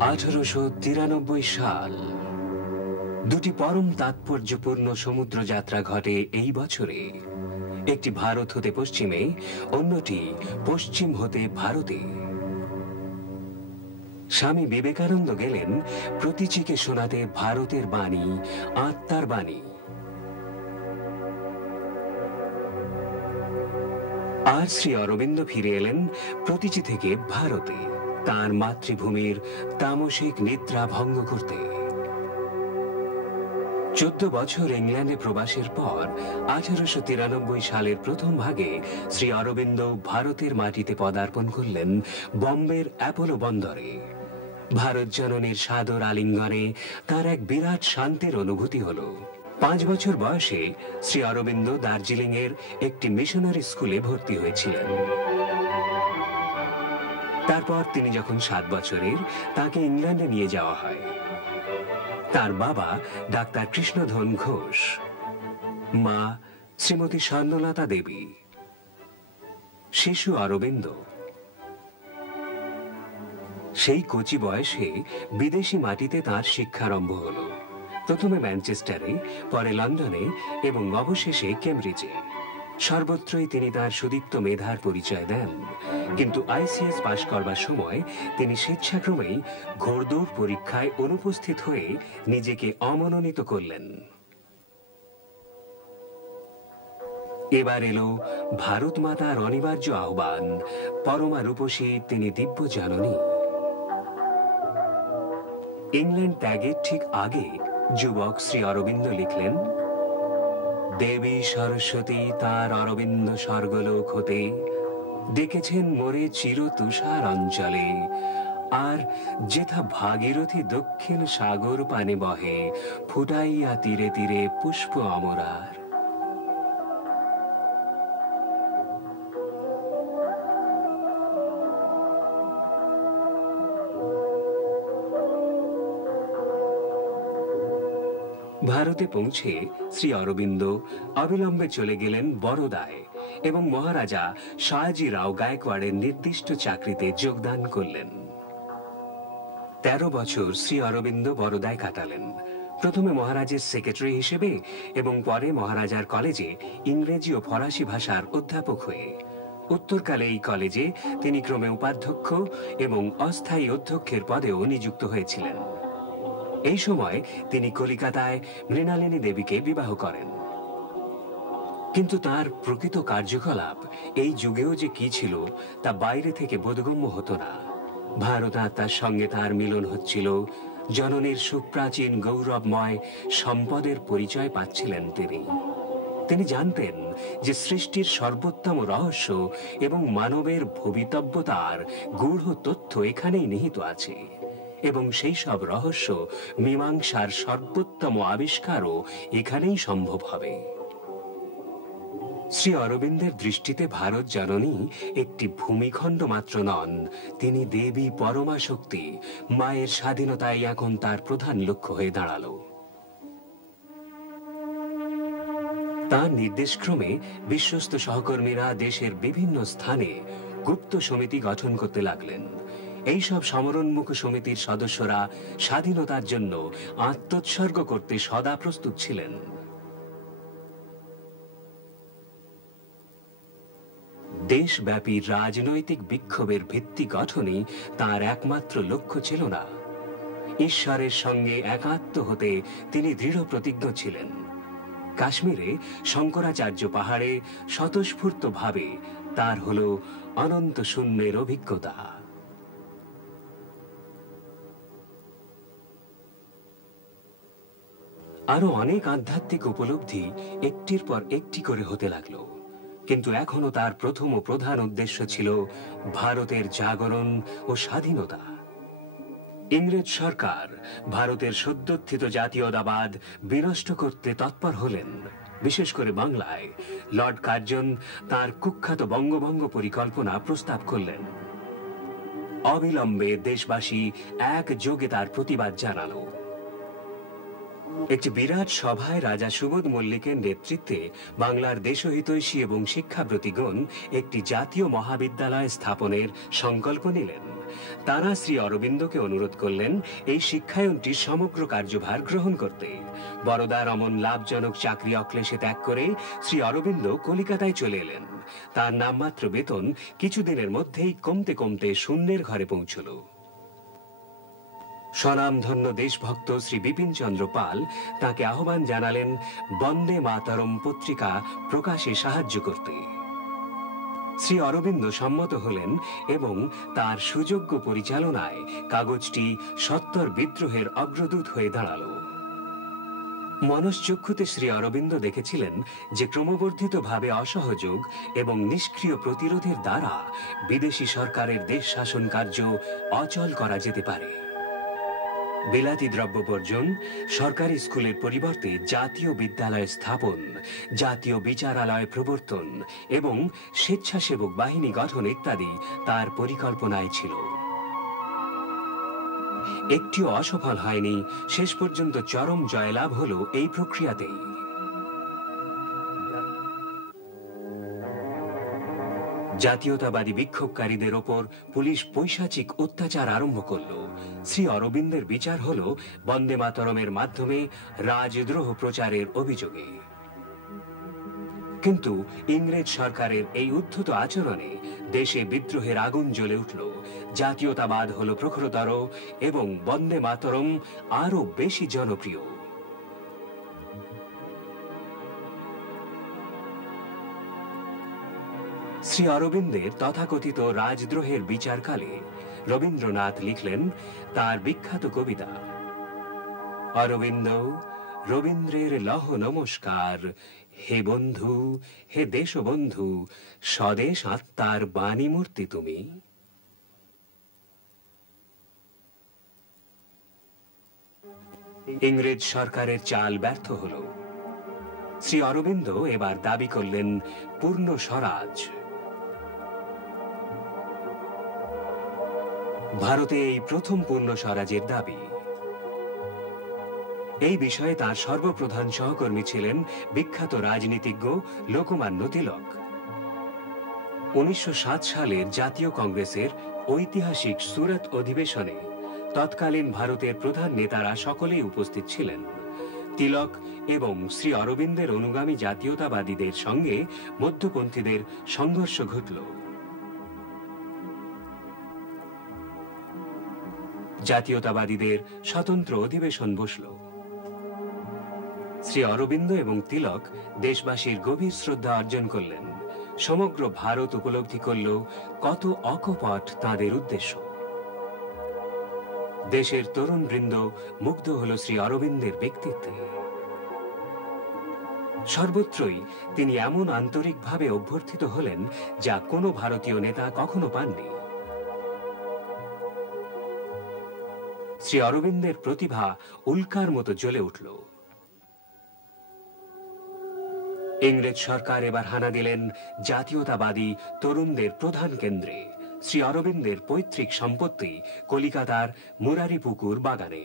1893 সাল। দুটি পরম তাৎপর্যপূর্ণ সমুদ্র যাত্রা ঘটে এই বছরে। একটি ভারত হতে পশ্চিমে, অন্যটি পশ্চিম হতে ভারতে। স্বামী বিবেকানন্দ গেলেন প্রতীচীকে শোনাতে ভারতের বাণী, আত্মার বাণী। আর শ্রী অরবিন্দ ফিরে এলেন প্রতীচী থেকে ভারতে, তার মাতৃভূমির তামসিক নিদ্রা ভঙ্গ করতে। 14 বছর ইংল্যান্ডে প্রবাসের পর 1893 সালের প্রথম ভাগে শ্রী অরবিন্দ ভারতের মাটিতে পদার্পণ করলেন বম্বের অ্যাপোলো বন্দরে। ভারত জননীর সাদর আলিঙ্গনে তার এক বিরাট শান্তির অনুভূতি হল। 5 বছর বয়সে শ্রী অরবিন্দ দার্জিলিং এর একটি মিশনারি স্কুলে ভর্তি হয়েছিলেন। তারপর তিনি যখন 7 বছরের, তাকে ইংল্যান্ডে নিয়ে যাওয়া হয়। তার বাবা ডাক্তার কৃষ্ণধন ঘোষ, মা শ্রীমতী স্বর্ণলতা দেবী। শিশু অরবিন্দ। সেই কচি বয়সে বিদেশি মাটিতে তার শিক্ষারম্ভ হল। প্রথমে ম্যানচেস্টারে, পরে লন্ডনে এবং অবশেষে কেমব্রিজে। সর্বত্রই তিনি তার সুদীপ্ত মেধার পরিচয় দেন, কিন্তু আইসিএস পাশ করবার সময় তিনি স্বেচ্ছাক্রমেই ঘোড়দৌড় পরীক্ষায় অনুপস্থিত হয়ে নিজেকে অমনোনীত করলেন। এবার এলো ভারত মাতার অনিবার্য আহ্বান, পরমা রূপসী তিনি দিব্য জননী। ইংল্যান্ড ত্যাগের ঠিক আগে যুবক শ্রী অরবিন্দ লিখলেন, দেবী সরস্বতী তার অরবিন্দ স্বর্গলোক হতে ডেকেছেন মোরে চির তুষার অঞ্চলে, আর যেথা ভাগীরথী দক্ষিণ সাগর পানে বহে, ফুটাইয়া তীরে তীরে পুষ্প অমরার। ভারতে পৌঁছে শ্রী অরবিন্দ অবিলম্বে চলে গেলেন বরোদায় এবং মহারাজা শাহজি রাও গায়কওয়াড়ের নির্দিষ্ট চাকরিতে যোগদান করলেন। 13 বছর শ্রী অরবিন্দ বরোদায় কাটালেন, প্রথমে মহারাজের সেক্রেটারি হিসেবে এবং পরে মহারাজার কলেজে ইংরেজি ও ফরাসি ভাষার অধ্যাপক হয়ে। উত্তরকালে এই কলেজে তিনি ক্রমে উপাধ্যক্ষ এবং অস্থায়ী অধ্যক্ষের পদেও নিযুক্ত হয়েছিলেন। এই সময় তিনি কলিকাতায় মৃণালিনী দেবীকে বিবাহ করেন। কিন্তু তার প্রকৃত কার্যকলাপ এই যুগেও যে কি ছিল তা বাইরে থেকে বোধগম্য হতো না। ভারত আত্মার সঙ্গে তার মিলন হচ্ছিল, জননীর সুপ্রাচীন গৌরবময় সম্পদের পরিচয় পাচ্ছিলেন তিনি। তিনি জানতেন যে সৃষ্টির সর্বোত্তম রহস্য এবং মানবের ভবিতব্যতার গূঢ় তথ্য এখানেই নিহিত আছে, এবং সেই সব রহস্য মীমাংসার সর্বোত্তম আবিষ্কারও এখানেই সম্ভব হবে। শ্রী অরবিন্দের দৃষ্টিতে ভারত জননী একটি ভূমিখণ্ড মাত্র নন, তিনি দেবী পরমা শক্তি। মায়ের স্বাধীনতাই এখন তার প্রধান লক্ষ্য হয়ে দাঁড়ালো। তার নির্দেশক্রমে বিশ্বস্ত সহকর্মীরা দেশের বিভিন্ন স্থানে গুপ্ত সমিতি গঠন করতে লাগলেন। এইসব সমরোন্মুখ সমিতির সদস্যরা স্বাধীনতার জন্য আত্মোৎসর্গ করতে সদা প্রস্তুত ছিলেন। দেশব্যাপী রাজনৈতিক বিক্ষোভের ভিত্তি গঠনই তার একমাত্র লক্ষ্য ছিল না। ঈশ্বরের সঙ্গে একাত্ম হতে তিনি দৃঢ় প্রতিজ্ঞ ছিলেন। কাশ্মীরে শঙ্করাচার্য পাহাড়ে স্বতঃস্ফূর্তভাবে তার হল অনন্ত শূন্যের অভিজ্ঞতা। আরো অনেক আধ্যাত্মিক উপলব্ধি একটির পর একটি করে হতে লাগলো, কিন্তু এখনো তার প্রথম ও প্রধান উদ্দেশ্য ছিল ভারতের জাগরণ ও স্বাধীনতা। ইংরেজ সরকার ভারতের সদ্যোত্থিত জাতীয়তাবাদ বিনষ্ট করতে তৎপর হলেন। বিশেষ করে বাংলায় লর্ড কার্জন তার কুখ্যাত বঙ্গভঙ্গ পরিকল্পনা প্রস্তাব করলেন। অবিলম্বে দেশবাসী একযোগে তার প্রতিবাদ জানালো। একটি বিরাট সভায় রাজা সুবোধ মল্লিকের নেতৃত্বে বাংলার দেশহিতৈষী এবং শিক্ষাব্রতীগণ একটি জাতীয় মহাবিদ্যালয় স্থাপনের সংকল্প নিলেন। তারা শ্রী অরবিন্দকে অনুরোধ করলেন এই শিক্ষায়নটির সমগ্র কার্যভার গ্রহণ করতে। বরোদার অমন লাভজনক চাকরি অক্লেশে ত্যাগ করে শ্রী অরবিন্দ কলিকাতায় চলে এলেন। তার নামমাত্র বেতন কিছুদিনের মধ্যেই কমতে কমতে শূন্যের ঘরে পৌঁছল। স্বনামধন্য দেশভক্ত শ্রী বিপিন চন্দ্র পাল তাকে আহ্বান জানালেন বন্দে মাতরম পত্রিকা প্রকাশে সাহায্য করতে। শ্রী অরবিন্দ সম্মত হলেন এবং তার সুযোগ্য পরিচালনায় কাগজটি সত্তর বিদ্রোহের অগ্রদূত হয়ে দাঁড়াল। মনশ্চক্ষুতে শ্রী অরবিন্দ দেখেছিলেন যে ক্রমবর্ধিতভাবে অসহযোগ এবং নিষ্ক্রিয় প্রতিরোধের দ্বারা বিদেশি সরকারের দেশ শাসন কার্য অচল করা যেতে পারে। বিলাতি দ্রব্য বর্জন, সরকারি স্কুলের পরিবর্তে জাতীয় বিদ্যালয় স্থাপন, জাতীয় বিচারালয় প্রবর্তন এবং স্বেচ্ছাসেবক বাহিনী গঠন ইত্যাদি তার পরিকল্পনায় ছিল। একটিও অসফল হয়নি। শেষ পর্যন্ত চরম জয়লাভ হল এই প্রক্রিয়াতেই। জাতীয়তাবাদী বিক্ষোভকারীদের ওপর পুলিশ পৈশাচিক অত্যাচার আরম্ভ করল। শ্রী অরবিন্দের বিচার হল বন্দে মাতরমের মাধ্যমে রাজদ্রোহ প্রচারের অভিযোগে। কিন্তু ইংরেজ সরকারের এই উদ্ধত আচরণে দেশে বিদ্রোহের আগুন জ্বলে উঠল। জাতীয়তাবাদ হল প্রখরতর এবং বন্দে মাতরম আরো বেশি জনপ্রিয়। শ্রী অরবিন্দের তথাকথিত রাজদ্রোহের বিচারকালে রবীন্দ্রনাথ লিখলেন তার বিখ্যাত কবিতা, অরবিন্দ রবীন্দ্রের লহ নমস্কার, হে বন্ধু হে দেশবন্ধু, স্বদেশ আত্মার বাণী মূর্তি তুমি। ইংরেজ সরকারের চাল ব্যর্থ হল। শ্রী অরবিন্দ এবার দাবি করলেন পূর্ণ স্বরাজ। ভারতে এই প্রথম পূর্ণ স্বরাজের দাবি। এই বিষয়ে তার সর্বপ্রধান সহকর্মী ছিলেন বিখ্যাত রাজনীতিজ্ঞ লোকমান্য তিলক। 1907 সালের জাতীয় কংগ্রেসের ঐতিহাসিক সুরত অধিবেশনে তৎকালীন ভারতের প্রধান নেতারা সকলেই উপস্থিত ছিলেন। তিলক এবং শ্রী অরবিন্দের অনুগামী জাতীয়তাবাদীদের সঙ্গে মধ্যপন্থীদের সংঘর্ষ ঘটল। জাতীয়তাবাদীদের স্বতন্ত্র অধিবেশন বসল। শ্রী অরবিন্দ এবং তিলক দেশবাসীর গভীর শ্রদ্ধা অর্জন করলেন। সমগ্র ভারত উপলব্ধি করল কত অকপট তাঁদের উদ্দেশ্য। দেশের তরুণ বৃন্দ মুগ্ধ হল শ্রী অরবিন্দের ব্যক্তিত্বে। সর্বত্রই তিনি এমন আন্তরিকভাবে অভ্যর্থিত হলেন যা কোনো ভারতীয় নেতা কখনো পাননি। শ্রী অরবিন্দের প্রতিভা উল্কার মতো জ্বলে উঠল। ইংরেজ সরকার এবার হানা দিলেন জাতীয়তাবাদী তরুণদের প্রধান কেন্দ্রে, শ্রী অরবিন্দের পৈতৃক সম্পত্তি কলিকাতার মুরারিপুকুর বাগানে।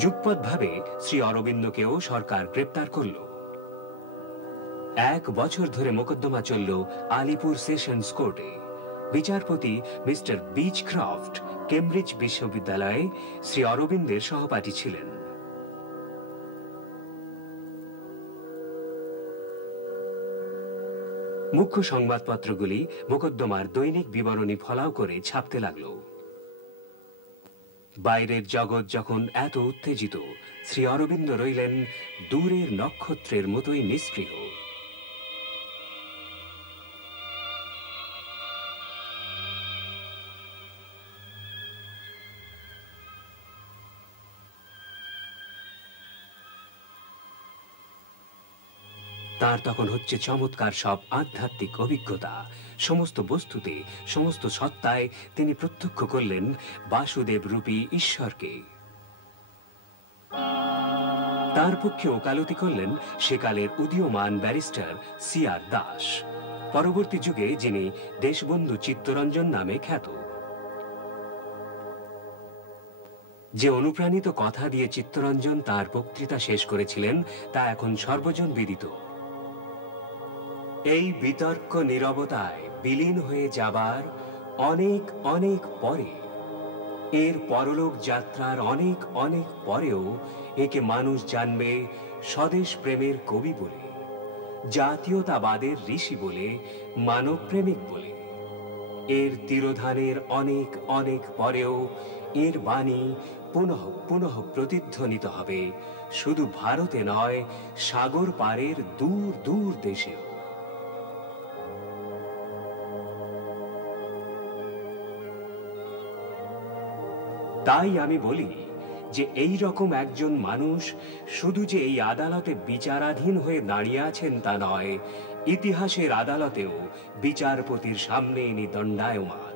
যুগপৎভাবে শ্রী অরবিন্দকেও সরকার গ্রেপ্তার করল। 1 বছর ধরে মোকদ্দমা চলল আলিপুর সেশনস কোর্টে। বিচারপতি মিস্টার বিচক্রফট কেমব্রিজ বিশ্ববিদ্যালয়ে শ্রী অরবিন্দের সহপাঠী ছিলেন। মুখ্য সংবাদপত্রগুলি মোকদ্দমার দৈনিক বিবরণী ফলাও করে ছাপতে লাগল। বাইরের জগৎ যখন এত উত্তেজিত, শ্রী অরবিন্দ রইলেন দূরের নক্ষত্রের মতোই নিস্পৃহ। তার তখন হচ্ছে চমৎকার সব আধ্যাত্মিক অভিজ্ঞতা। সমস্ত বস্তুতে, সমস্ত সত্তায় তিনি প্রত্যক্ষ করলেন বাসুদেব রূপী ঈশ্বরকে। তার পক্ষে ওকালতি করলেন সেকালের উদীয়মান ব্যারিস্টার C.R. দাস, পরবর্তী যুগে যিনি দেশবন্ধু চিত্তরঞ্জন নামে খ্যাত। যে অনুপ্রাণিত কথা দিয়ে চিত্তরঞ্জন তার বক্তৃতা শেষ করেছিলেন তা এখন সর্বজন বিদিত। এই বিতর্ক নীরবতায় বিলীন হয়ে যাবার অনেক অনেক পরে, এর পরলোক যাত্রার অনেক অনেক পরেও একে মানুষ জানবে স্বদেশ প্রেমের কবি বলে, জাতীয়তাবাদের ঋষি বলে, মানবপ্রেমিক বলে। এর তিরোধানের অনেক অনেক পরেও এর বাণী পুনঃ পুনঃ প্রতিধ্বনিত হবে, শুধু ভারতে নয়, সাগর পারের দূর দূর দেশেও। তাই আমি বলি যে এই রকম একজন মানুষ শুধু যে এই আদালতে বিচারাধীন হয়ে দাঁড়িয়ে আছেন তা নয়, ইতিহাসের আদালতেও বিচারপতির সামনে ইনি দণ্ডায়মান।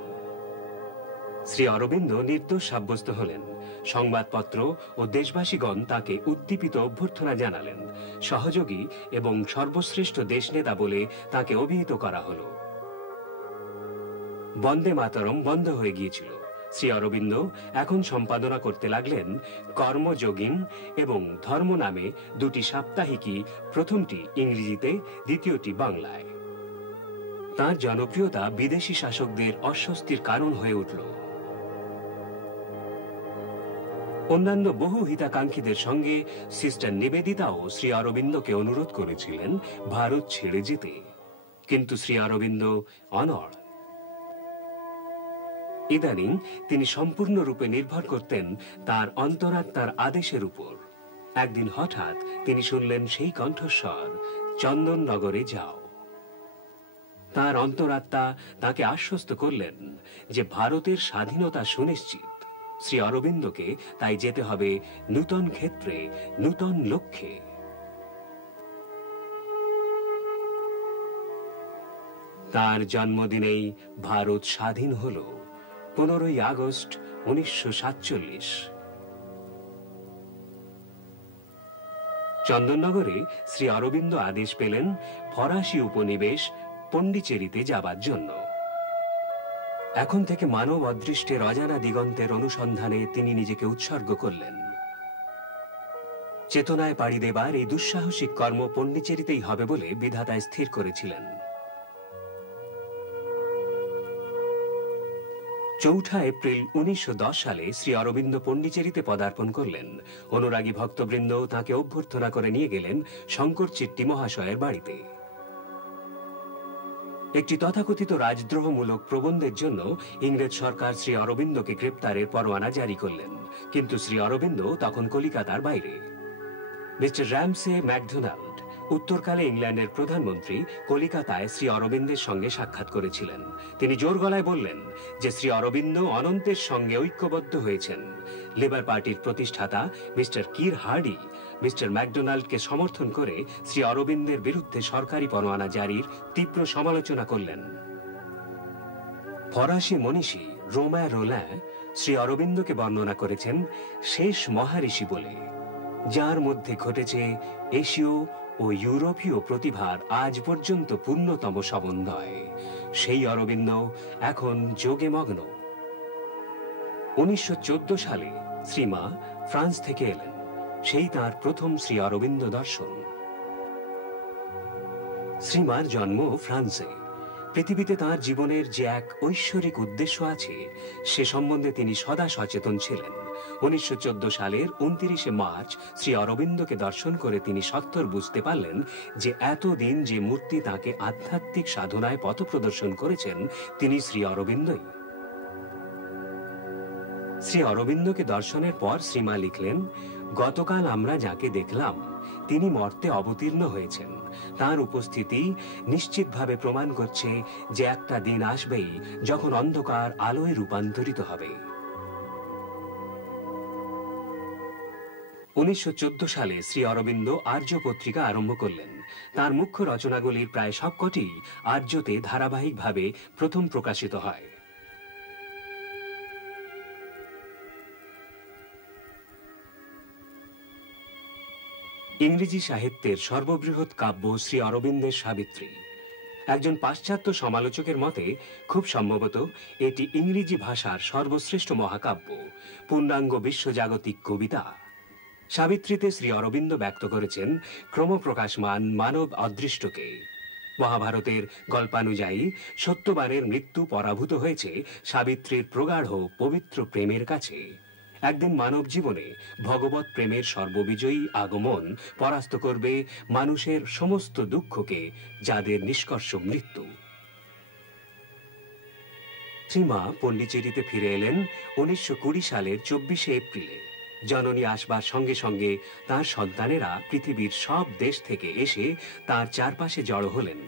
শ্রী অরবিন্দ নির্দোষ সাব্যস্ত হলেন। সংবাদপত্র ও দেশবাসীগণ তাকে উদ্দীপিত অভ্যর্থনা জানালেন। সহযোগী এবং সর্বশ্রেষ্ঠ দেশনেতা বলে তাকে অভিহিত করা হল। বন্দে মাতরম বন্ধ হয়ে গিয়েছিল। শ্রী অরবিন্দ এখন সম্পাদনা করতে লাগলেন কর্মযোগিন এবং ধর্ম নামে দুটি সাপ্তাহিকী, প্রথমটি ইংরেজিতে, দ্বিতীয়টি বাংলায়। তার জনপ্রিয়তা বিদেশি শাসকদের অস্বস্তির কারণ হয়ে উঠল। অন্যান্য বহু হিতাকাঙ্ক্ষীদের সঙ্গে সিস্টার নিবেদিতাও শ্রী অরবিন্দকে অনুরোধ করেছিলেন ভারত ছেড়ে যেতে, কিন্তু শ্রী অরবিন্দ অনড়। ইদানিং তিনি সম্পূর্ণরূপে নির্ভর করতেন তার অন্তরাত্মার আদেশের উপর। একদিন হঠাৎ তিনি শুনলেন সেই কণ্ঠস্বর, চন্দননগরে যাও। তার অন্তরাত্মা তাকে আশ্বস্ত করলেন যে ভারতের স্বাধীনতা সুনিশ্চিত। শ্রী অরবিন্দকে তাই যেতে হবে নূতন ক্ষেত্রে, নূতন লক্ষ্যে। তার জন্মদিনেই ভারত স্বাধীন হল, 15 আগস্ট 1947। চন্দননগরে শ্রী অরবিন্দ আদেশ পেলেন ফরাসি উপনিবেশ পন্ডিচেরিতে যাবার জন্য। এখন থেকে মানব অদৃষ্টের অজানা দিগন্তের অনুসন্ধানে তিনি নিজেকে উৎসর্গ করলেন। চেতনায় পাড়ি দেবার এই দুঃসাহসিক কর্ম পন্ডিচেরিতেই হবে বলে বিধাতায় স্থির করেছিলেন। 4 এপ্রিল 1910 সালে শ্রী অরবিন্দ পন্ডিচেরিতে পদার্পণ করলেন। অনুরাগী ভক্তবৃন্দ তাকে অভ্যর্থনা করে নিয়ে গেলেন শঙ্কর চিট্টি মহাশয়ের বাড়িতে। একটি তথাকথিত রাজদ্রোহমূলক প্রবন্ধের জন্য ইংরেজ সরকার শ্রী অরবিন্দকে গ্রেপ্তারের পরোয়ানা জারি করলেন, কিন্তু শ্রী অরবিন্দ তখন কলিকাতার বাইরে। মিস্টার র্যামসে ম্যাকডোনাল্ড, উত্তরকালে ইংল্যান্ডের প্রধানমন্ত্রী, কলিকাতায় শ্রী অরবিন্দের সঙ্গে সাক্ষাৎ করেছিলেন। তিনি জোর গলায় বললেন যে শ্রী অরবিন্দ অনন্তের সঙ্গে ঐক্যবদ্ধ হয়েছেন। লেবার পার্টির প্রতিষ্ঠাতা মিস্টার কির হার্ডি মিস্টার ম্যাকডোনাল্ডকে সমর্থন করে শ্রী অরবিন্দের বিরুদ্ধে সরকারি পরোয়ানা জারির তীব্র সমালোচনা করলেন। ফরাসি মনীষী রোমা রোল্যাঁ শ্রী অরবিন্দকে বর্ণনা করেছেন শেষ মহারিষি বলে, যার মধ্যে ঘটেছে এশীয় ও ইউরোপীয় প্রতিভার আজ পর্যন্ত পূর্ণতম সমন্বয়। সেই অরবিন্দ এখন যোগে মগ্ন। 1914 সালে শ্রীমা ফ্রান্স থেকে এলেন। সেই তার প্রথম শ্রী অরবিন্দ দর্শন। শ্রীমার জন্ম ফ্রান্সে। পৃথিবীতে তার জীবনের যে এক ঐশ্বরিক উদ্দেশ্য আছে সে সম্বন্ধে তিনি সদা সচেতন ছিলেন। 1914 সালের 29 মার্চ শ্রী অরবিন্দকে দর্শন করে তিনি সত্বর বুঝতে পারলেন যে এতদিন যে মূর্তি তাকে আধ্যাত্মিক সাধনায় পথ প্রদর্শন করেছেন তিনি শ্রী অরবিন্দই। শ্রী অরবিন্দকে দর্শনের পর শ্রীমা লিখলেন, গতকাল আমরা যাকে দেখলাম তিনি মর্তে অবতীর্ণ হয়েছেন। তার উপস্থিতি নিশ্চিতভাবে প্রমাণ করছে যে একটা দিন আসবেই যখন অন্ধকার আলোয় রূপান্তরিত হবে। 1914 সালে শ্রী অরবিন্দ আর্য পত্রিকা আরম্ভ করলেন। তার মুখ্য রচনাগুলির প্রায় সবকটি আর্যতে ধারাবাহিকভাবে প্রথম প্রকাশিত হয়। ইংরেজি সাহিত্যের সর্ববৃহৎ কাব্য শ্রী অরবিন্দের সাবিত্রী। একজন পাশ্চাত্য সমালোচকের মতে খুব সম্ভবত এটি ইংরেজি ভাষার সর্বশ্রেষ্ঠ মহাকাব্য, পূর্ণাঙ্গ বিশ্বজাগতিক কবিতা। সাবিত্রীতে শ্রী অরবিন্দ ব্যক্ত করেছেন ক্রমপ্রকাশমান মানব অদৃষ্টকে। মহাভারতের গল্পানুযায়ী সত্যবানের মৃত্যু পরাভূত হয়েছে সাবিত্রীর প্রগাঢ় পবিত্র প্রেমের কাছে। একদিন মানব জীবনে ভগবত প্রেমের সর্ববিজয়ী আগমন পরাস্ত করবে মানুষের সমস্ত দুঃখকে, যাদের নিষ্কর্ষ মৃত্যু। শ্রীমা পন্ডিচেরিতে ফিরে এলেন 1920 সালের 24শে এপ্রিলে। জননী আসবার সঙ্গে সঙ্গে তার সন্তানেরা পৃথিবীর সব দেশ থেকে এসে তার চারপাশে জড়ো হলেন।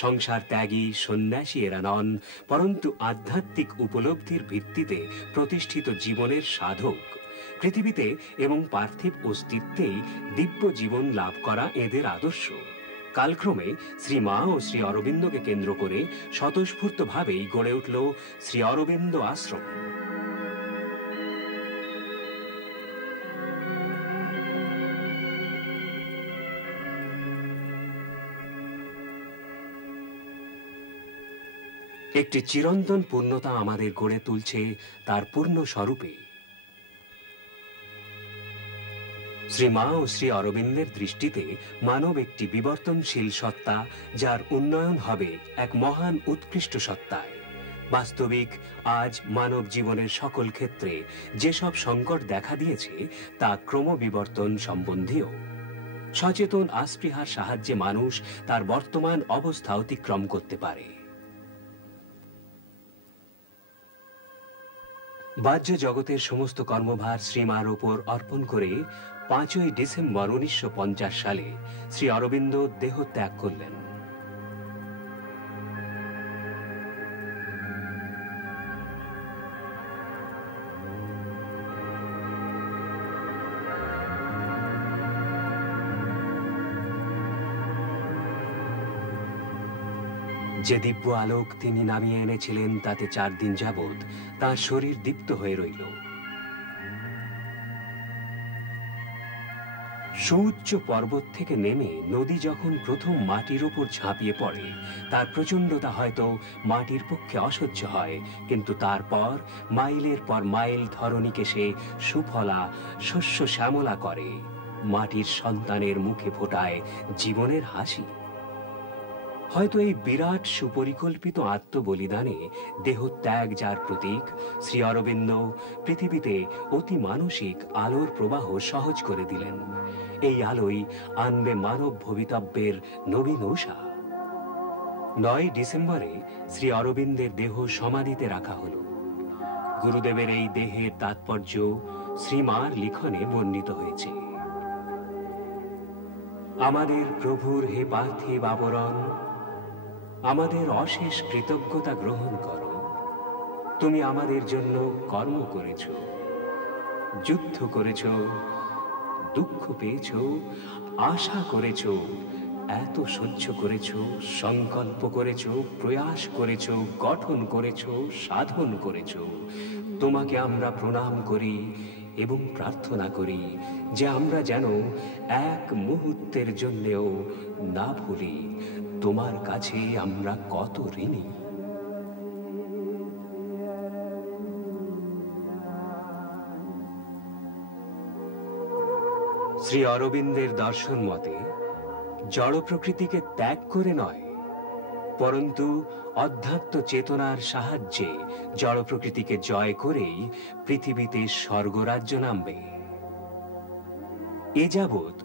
সংসার ত্যাগী সন্ন্যাসী এরা নন, পরন্তু আধ্যাত্মিক উপলব্ধির ভিত্তিতে প্রতিষ্ঠিত জীবনের সাধক। পৃথিবীতে এবং পার্থিব অস্তিত্বেই দিব্য জীবন লাভ করা এদের আদর্শ। কালক্রমে শ্রী মা ও শ্রী অরবিন্দকে কেন্দ্র করে স্বতঃস্ফূর্তভাবেই গড়ে উঠল শ্রী অরবিন্দ আশ্রম। একটি চিরন্তন পূর্ণতা আমাদের গড়ে তুলছে তার পূর্ণ স্বরূপে। শ্রী মা ও শ্রী অরবিন্দের দৃষ্টিতে মানব একটি বিবর্তনশীল সত্তা, যার উন্নয়ন হবে এক মহান উৎকৃষ্ট সত্তায়। বাস্তবিক আজ মানব জীবনের সকল ক্ষেত্রে যেসব সংকট দেখা দিয়েছে তা ক্রমবিবর্তন সম্বন্ধীয়। সচেতন আস্পৃহার সাহায্যে মানুষ তার বর্তমান অবস্থা অতিক্রম করতে পারে। বাহ্য জগতের সমস্ত কর্মভার শ্রীমার ওপর অর্পণ করে 5ই ডিসেম্বর 1950 সালে শ্রী অরবিন্দ দেহ ত্যাগ করলেন। যে দিব্য আলোক তিনি নামিয়ে এনেছিলেন তাতে 4 দিন যাবৎ তার শরীর দীপ্ত হয়ে রইল। সুউচ্চ পর্বত থেকে নেমে নদী যখন প্রথম মাটির ওপর ঝাঁপিয়ে পড়ে, তার প্রচণ্ডতা হয়তো মাটির পক্ষে অসহ্য হয়, কিন্তু তারপর মাইলের পর মাইল ধরণীকে সে সুফলা শস্য শ্যামলা করে, মাটির সন্তানের মুখে ফোটায় জীবনের হাসি। হয়তো এই বিরাট সুপরিকল্পিত আত্মবলিদানে দেহ ত্যাগ যার প্রতীক, শ্রী অরবিন্দ পৃথিবীতে অতি মানসিক আলোর প্রবাহ সহজ করে দিলেন। এই আলোই আনবে মানব ভবিতব্যের নবীন উষা। 9 ডিসেম্বরে শ্রী অরবিন্দের দেহ সমাধিতে রাখা হল। গুরুদেবের এই দেহের তাৎপর্য শ্রীমার লিখনে বর্ণিত হয়েছে। আমাদের প্রভুর হে পার্থিব আবরণ, আমাদের অশেষ কৃতজ্ঞতা গ্রহণ করো। তুমি আমাদের জন্য কর্ম করেছ, যুদ্ধ করেছ, দুঃখ পেয়েছ, আশা করেছ, এত সহ্য করেছ, সংকল্প করেছ, প্রয়াস করেছ, গঠন করেছ, সাধন করেছ। তোমাকে আমরা প্রণাম করি এবং প্রার্থনা করি যে আমরা যেন এক মুহূর্তের জন্যেও না ভুলি তোমার কাছে আমরা কত ঋণী। শ্রী অরবিন্দের দর্শন মতে জড় প্রকৃতিকে ত্যাগ করে নয়, পরন্তু অধ্যাত্ম চেতনার সাহায্যে জড় প্রকৃতিকে জয় করেই পৃথিবীতে স্বর্গরাজ্য নামবে। এ যাবৎ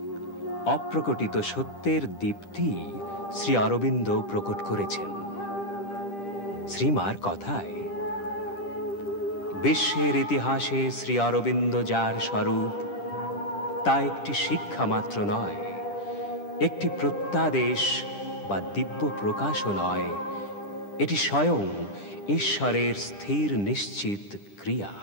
অপ্রকটিত সত্যের দীপ্তি শ্রী অরবিন্দ প্রকট করেছেন। শ্রীমার কথায়, বিশ্বের ইতিহাসে শ্রী অরবিন্দ যার স্বরূপ, তা একটি শিক্ষা মাত্র নয়, একটি প্রত্যাদেশ বা দিব্য প্রকাশও নয়, এটি স্বয়ং ঈশ্বরের স্থির নিশ্চিত ক্রিয়া।